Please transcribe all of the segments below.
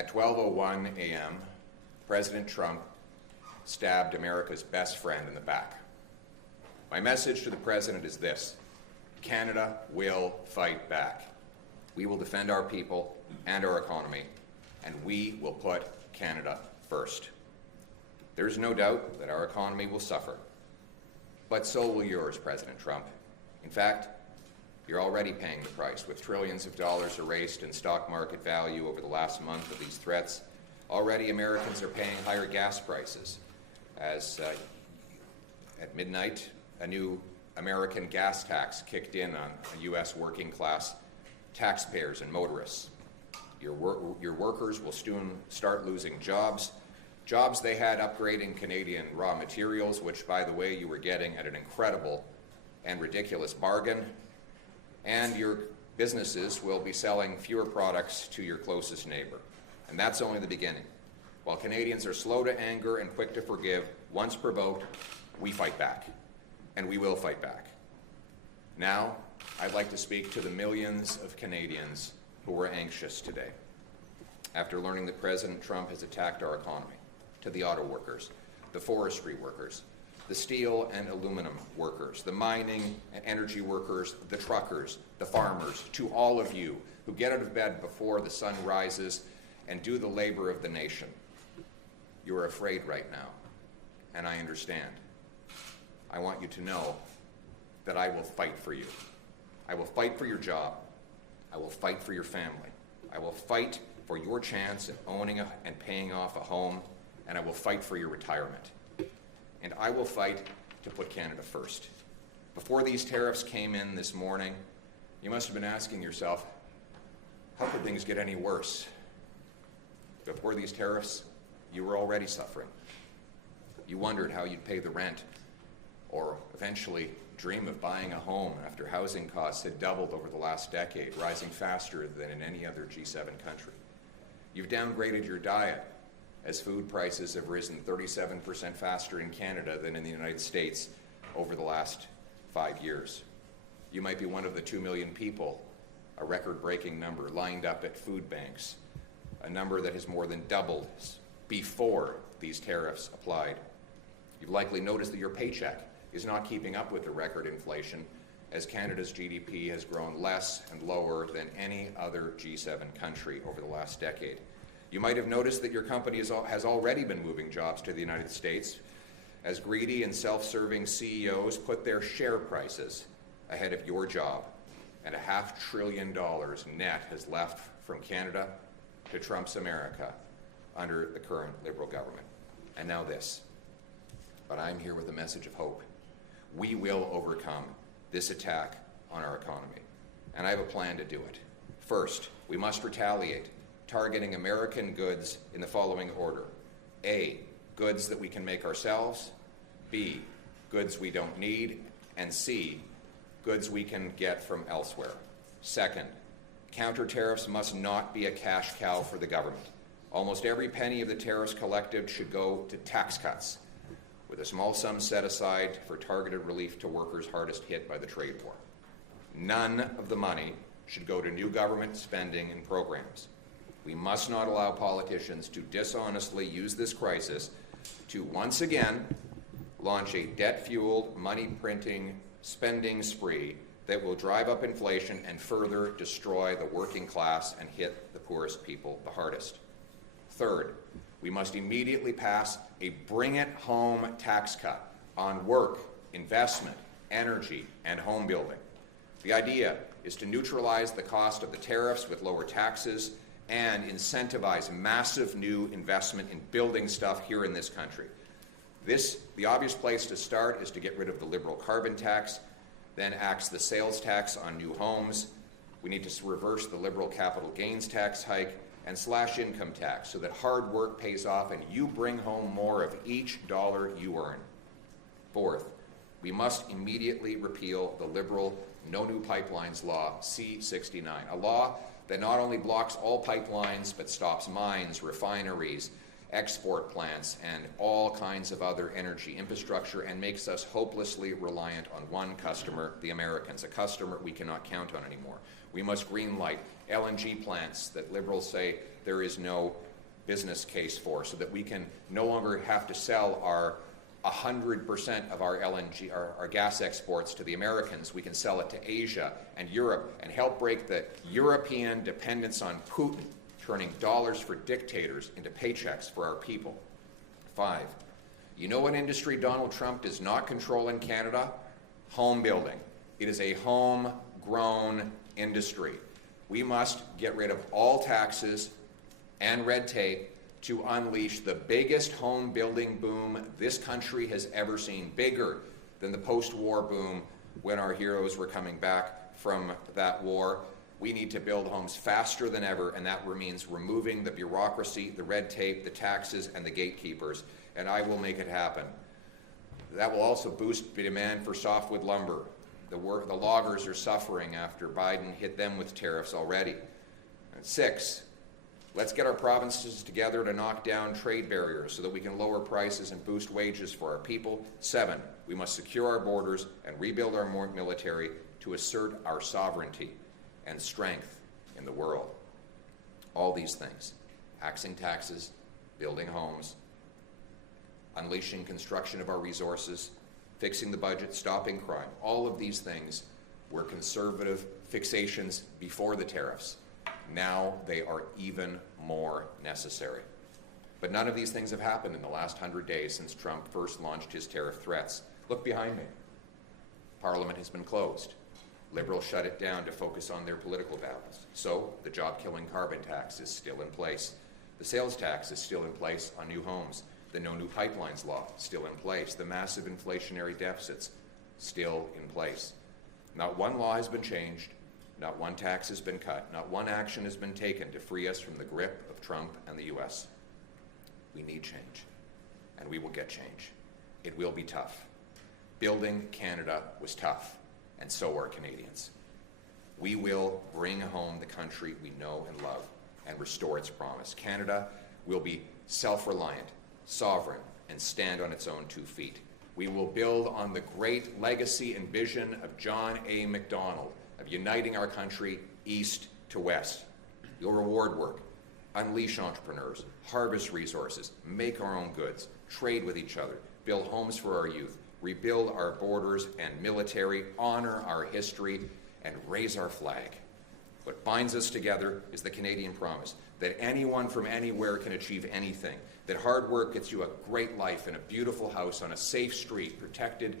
At 12:01 a.m., President Trump stabbed America's best friend in the back. My message to the President is this: Canada will fight back. We will defend our people and our economy, and we will put Canada first. There is no doubt that our economy will suffer, but so will yours, President Trump. In fact, you're already paying the price, with trillions of dollars erased in stock market value over the last month of these threats. Already, Americans are paying higher gas prices, as at midnight, a new American gas tax kicked in on U.S. working-class taxpayers and motorists. Your workers will soon start losing jobs they had upgrading Canadian raw materials, which, by the way, you were getting at an incredible and ridiculous bargain, and your businesses will be selling fewer products to your closest neighbor. And that's only the beginning. While Canadians are slow to anger and quick to forgive, once provoked, we fight back, and we will fight back. Now, I'd like to speak to the millions of Canadians who are anxious today after learning that President Trump has attacked our economy, to the auto workers, the forestry workers, the steel and aluminum workers, the mining and energy workers, the truckers, the farmers, to all of you who get out of bed before the sun rises and do the labor of the nation. You are afraid right now, and I understand. I want you to know that I will fight for you. I will fight for your job. I will fight for your family. I will fight for your chance at owning and paying off a home, and I will fight for your retirement. And I will fight to put Canada first. Before these tariffs came in this morning, you must have been asking yourself, how could things get any worse? Before these tariffs, you were already suffering. You wondered how you'd pay the rent, or eventually dream of buying a home after housing costs had doubled over the last decade, rising faster than in any other G7 country. You've downgraded your diet, as food prices have risen 37% faster in Canada than in the United States over the last 5 years. You might be one of the 2 million people, a record-breaking number, lined up at food banks, a number that has more than doubled before these tariffs applied. You've likely noticed that your paycheck is not keeping up with the record inflation, as Canada's GDP has grown less and lower than any other G7 country over the last decade. You might have noticed that your company has already been moving jobs to the United States, as greedy and self-serving CEOs put their share prices ahead of your job, and $500 billion net has left from Canada to Trump's America under the current Liberal government. And now this. But I'm here with a message of hope. We will overcome this attack on our economy, and I have a plan to do it. First, we must retaliate, targeting American goods in the following order. A, goods that we can make ourselves. B, goods we don't need. And C, goods we can get from elsewhere. Second, counter tariffs must not be a cash cow for the government. Almost every penny of the tariffs collected should go to tax cuts, with a small sum set aside for targeted relief to workers hardest hit by the trade war. None of the money should go to new government spending and programs. We must not allow politicians to dishonestly use this crisis to once again launch a debt-fueled, money-printing spending spree that will drive up inflation and further destroy the working class and hit the poorest people the hardest. Third, we must immediately pass a bring-it-home tax cut on work, investment, energy, and home building. The idea is to neutralize the cost of the tariffs with lower taxes and incentivize massive new investment in building stuff here in this country. The obvious place to start is to get rid of the Liberal carbon tax, then axe the sales tax on new homes. We need to reverse the Liberal capital gains tax hike and slash income tax so that hard work pays off and you bring home more of each dollar you earn. Fourth, we must immediately repeal the Liberal No New Pipelines Law, C-69, a law that not only blocks all pipelines but stops mines, refineries, export plants, and all kinds of other energy infrastructure and makes us hopelessly reliant on one customer, the Americans, a customer we cannot count on anymore. We must greenlight LNG plants that Liberals say there is no business case for, so that we can no longer have to sell our 100% of our LNG, our gas exports to the Americans. We can sell it to Asia and Europe and help break the European dependence on Putin, turning dollars for dictators into paychecks for our people. 5, you know what industry Donald Trump does not control in Canada? Home building. It is a homegrown industry. We must get rid of all taxes and red tape to unleash the biggest home building boom this country has ever seen, bigger than the post-war boom when our heroes were coming back from that war. We need to build homes faster than ever, and that means removing the bureaucracy, the red tape, the taxes, and the gatekeepers, and I will make it happen. That will also boost the demand for softwood lumber. The loggers are suffering after Biden hit them with tariffs already. And 6, let's get our provinces together to knock down trade barriers so that we can lower prices and boost wages for our people. 7, we must secure our borders and rebuild our military to assert our sovereignty and strength in the world. All these things, axing taxes, building homes, unleashing construction of our resources, fixing the budget, stopping crime, all of these things were conservative fixations before the tariffs. Now they are even more necessary. But none of these things have happened in the last 100 days since Trump first launched his tariff threats. Look behind me. Parliament has been closed. Liberals shut it down to focus on their political battles. So the job-killing carbon tax is still in place. The sales tax is still in place on new homes. The No New Pipelines law still in place. The massive inflationary deficits still in place. Not one law has been changed. Not one tax has been cut. Not one action has been taken to free us from the grip of Trump and the U.S. We need change, and we will get change. It will be tough. Building Canada was tough, and so are Canadians. We will bring home the country we know and love and restore its promise. Canada will be self-reliant, sovereign, and stand on its own 2 feet. We will build on the great legacy and vision of John A. Macdonald, of uniting our country east to west. We'll reward work, unleash entrepreneurs, harvest resources, make our own goods, trade with each other, build homes for our youth, rebuild our borders and military, honor our history, and raise our flag. What binds us together is the Canadian promise that anyone from anywhere can achieve anything, that hard work gets you a great life in a beautiful house on a safe street protected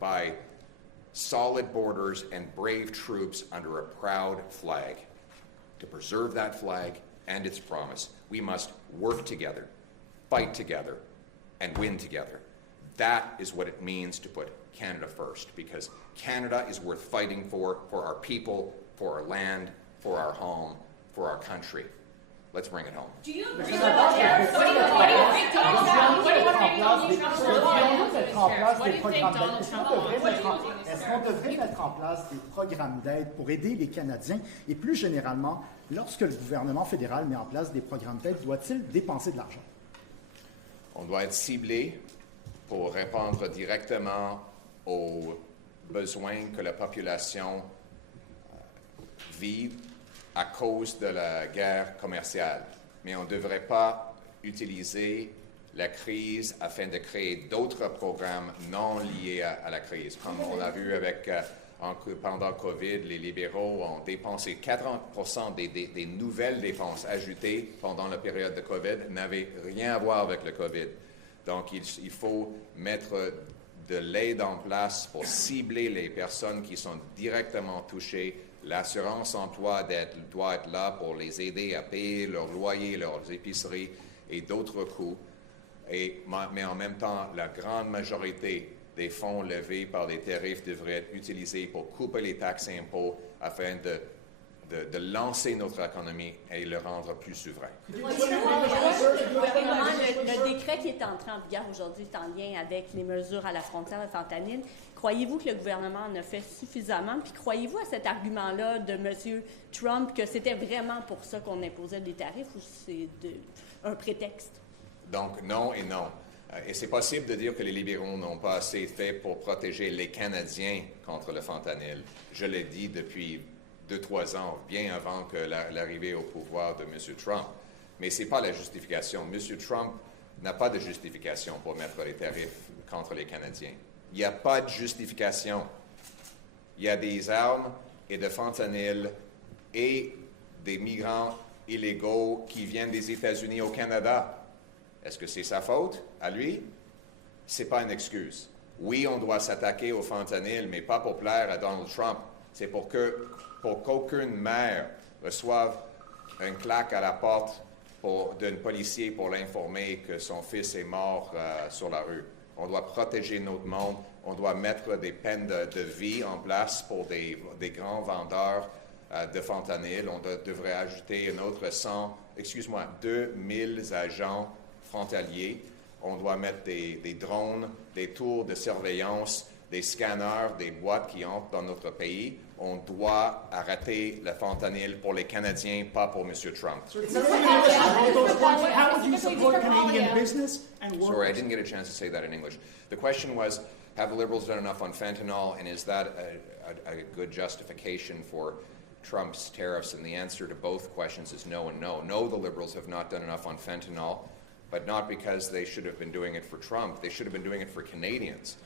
by solid borders and brave troops under a proud flag. To preserve that flag and its promise, we must work together, fight together, and win together. That is what it means to put Canada first, because Canada is worth fighting for our people, for our land, for our home, for our country. Let's bring it home. Do you agree with the tariffs? What do you think Donald Trump Est-ce qu'on devrait mettre en place des programmes d'aide pour aider les Canadiens? Et plus généralement, lorsque le gouvernement fédéral met en place des programmes d'aide, doit-il dépenser de l'argent? On doit être ciblé pour répondre directement aux besoins que la population vit à cause de la guerre commerciale. Mais on ne devrait pas utiliser la crise afin de créer d'autres programmes non liés à la crise. Comme on l'a vu pendant COVID, les libéraux ont dépensé 40% des nouvelles dépenses ajoutées pendant la période de COVID n'avaient rien à voir avec le COVID. Donc, il faut mettre de l'aide en place pour cibler les personnes qui sont directement touchées. L'assurance emploi doit être là pour les aider à payer leur loyer, leurs épiceries et d'autres coûts. Mais en même temps, la grande majorité des fonds levés par les tarifs devraient être utilisés pour couper les taxes et impôts afin de lancer notre économie et le rendre plus souverain. Le décret qui est entré en vigueur aujourd'hui est en lien avec les mesures à la frontière de fentanyl. Croyez-vous que le gouvernement en a fait suffisamment? Puis croyez-vous à cet argument-là de M. Trump que c'était vraiment pour ça qu'on imposait des tarifs ou c'est un prétexte? Donc, non et non. Et c'est possible de dire que les libéraux n'ont pas assez fait pour protéger les Canadiens contre le fentanyl. Je l'ai dit depuis 2-3 ans, bien avant que l'arrivée au pouvoir de M. Trump. Mais ce n'est pas la justification. M. Trump n'a pas de justification pour mettre les tarifs contre les Canadiens. Il n'y a pas de justification. Il y a des armes et de fentanyl et des migrants illégaux qui viennent des États-Unis au Canada. Est-ce que c'est sa faute, à lui? Ce n'est pas une excuse. Oui, on doit s'attaquer au fentanyl, mais pas pour plaire à Donald Trump. C'est pour qu'aucune mère reçoive un claque à la porte d'un policier pour l'informer que son fils est mort sur la rue. On doit protéger notre monde. On doit mettre des peines de vie en place pour des grands vendeurs de fentanyl. On devrait ajouter un autre 2000 agents frontaliers. On doit mettre des drones, des tours de surveillance, des scanners, des boîtes qui entrent dans notre pays. On doit arrêter le fentanyl pour les Canadiens, pas pour M. Trump. How would you support Canadian business and workers? Sorry, I didn't get a chance to say that in English. The question was, have the Liberals done enough on fentanyl, and is that a good justification for Trump's tariffs? And the answer to both questions is no and no. No, the Liberals have not done enough on fentanyl, but not because they should have been doing it for Trump. They should have been doing it for Canadians.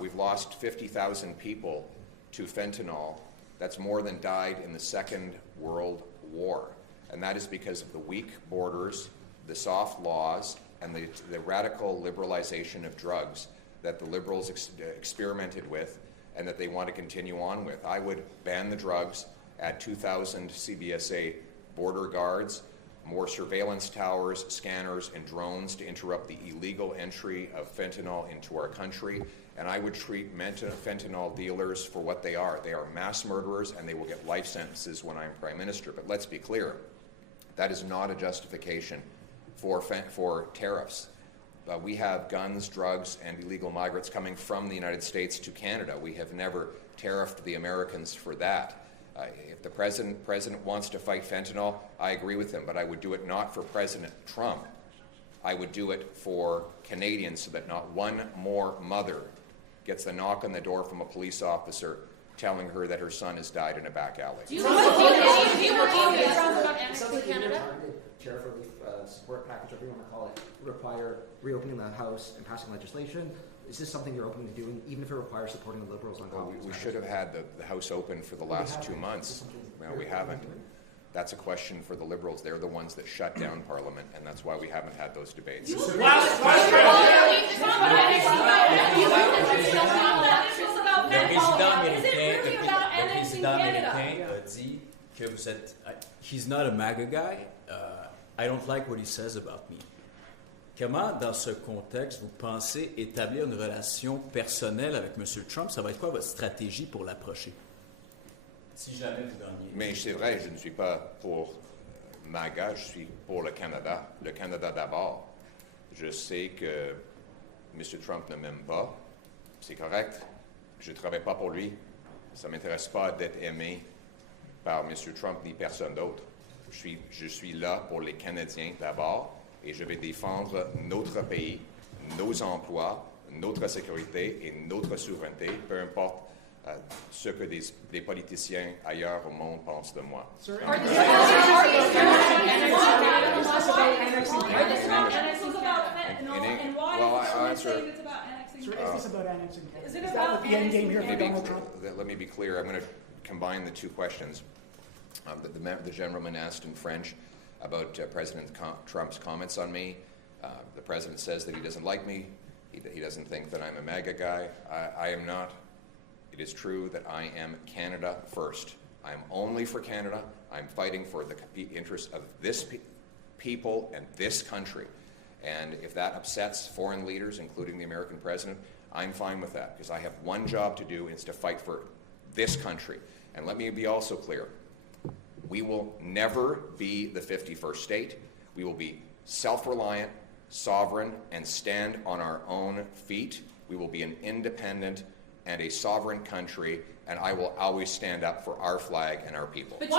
We've lost 50,000 people to fentanyl. That's more than died in the Second World War. And that is because of the weak borders, the soft laws, and the radical liberalization of drugs that the Liberals experimented with and that they want to continue on with. I would ban the drugs, add 2,000 CBSA border guards, more surveillance towers, scanners, and drones to interrupt the illegal entry of fentanyl into our country. And I would treat fentanyl dealers for what they are. They are mass murderers, and they will get life sentences when I'm Prime Minister. But let's be clear, that is not a justification for tariffs. We have guns, drugs, and illegal migrants coming from the United States to Canada. We have never tariffed the Americans for that. If the president wants to fight fentanyl, I agree with him, but I would do it not for President Trump. I would do it for Canadians so that not one more mother gets the knock on the door from a police officer telling her that her son has died in a back alley. Do you believe that Trump about annexing Canada? Tariff relief support package, whatever you want to call it, require reopening the House and passing legislation. Is this something you're open to doing, even if it requires supporting the Liberals on Well, we should have had the House open for the last 2 months. No, we haven't. That's a question for the Liberals. They're the ones that shut down Parliament, and that's why we haven't had those debates. Le président américain a dit que vous êtes. He's not a MAGA guy. I don't like what he says about me. Comment, dans ce contexte, vous pensez établir une relation personnelle avec M. Trump? Ça va être quoi votre stratégie pour l'approcher? Si jamais vous gagnez. Mais c'est vrai, je ne suis pas pour MAGA, je suis pour le Canada d'abord. Je sais que M. Trump ne m'aime pas, c'est correct. Je ne travaille pas pour lui. Ça ne m'intéresse pas d'être aimé par M. Trump ni personne d'autre. Je suis là pour les Canadiens d'abord et je vais défendre notre pays, nos emplois, notre sécurité et notre souveraineté, peu importe ce que des politiciens ailleurs au monde pensent de moi. I'll answer. Sir, is this about annexing Canada? Is that the end game here for Donald Trump? Let me be clear. I'm going to combine the two questions. The gentleman asked in French about President Trump's comments on me. The president says that he doesn't like me. He doesn't think that I'm a MAGA guy. I am not. It is true that I am Canada first. I'm only for Canada. I'm fighting for the interests of this people and this country. And if that upsets foreign leaders, including the American president, I'm fine with that, because I have one job to do, and it's to fight for this country. And let me be also clear. We will never be the 51st state. We will be self-reliant, sovereign, and stand on our own feet. We will be an independent and a sovereign country, and I will always stand up for our flag and our people. But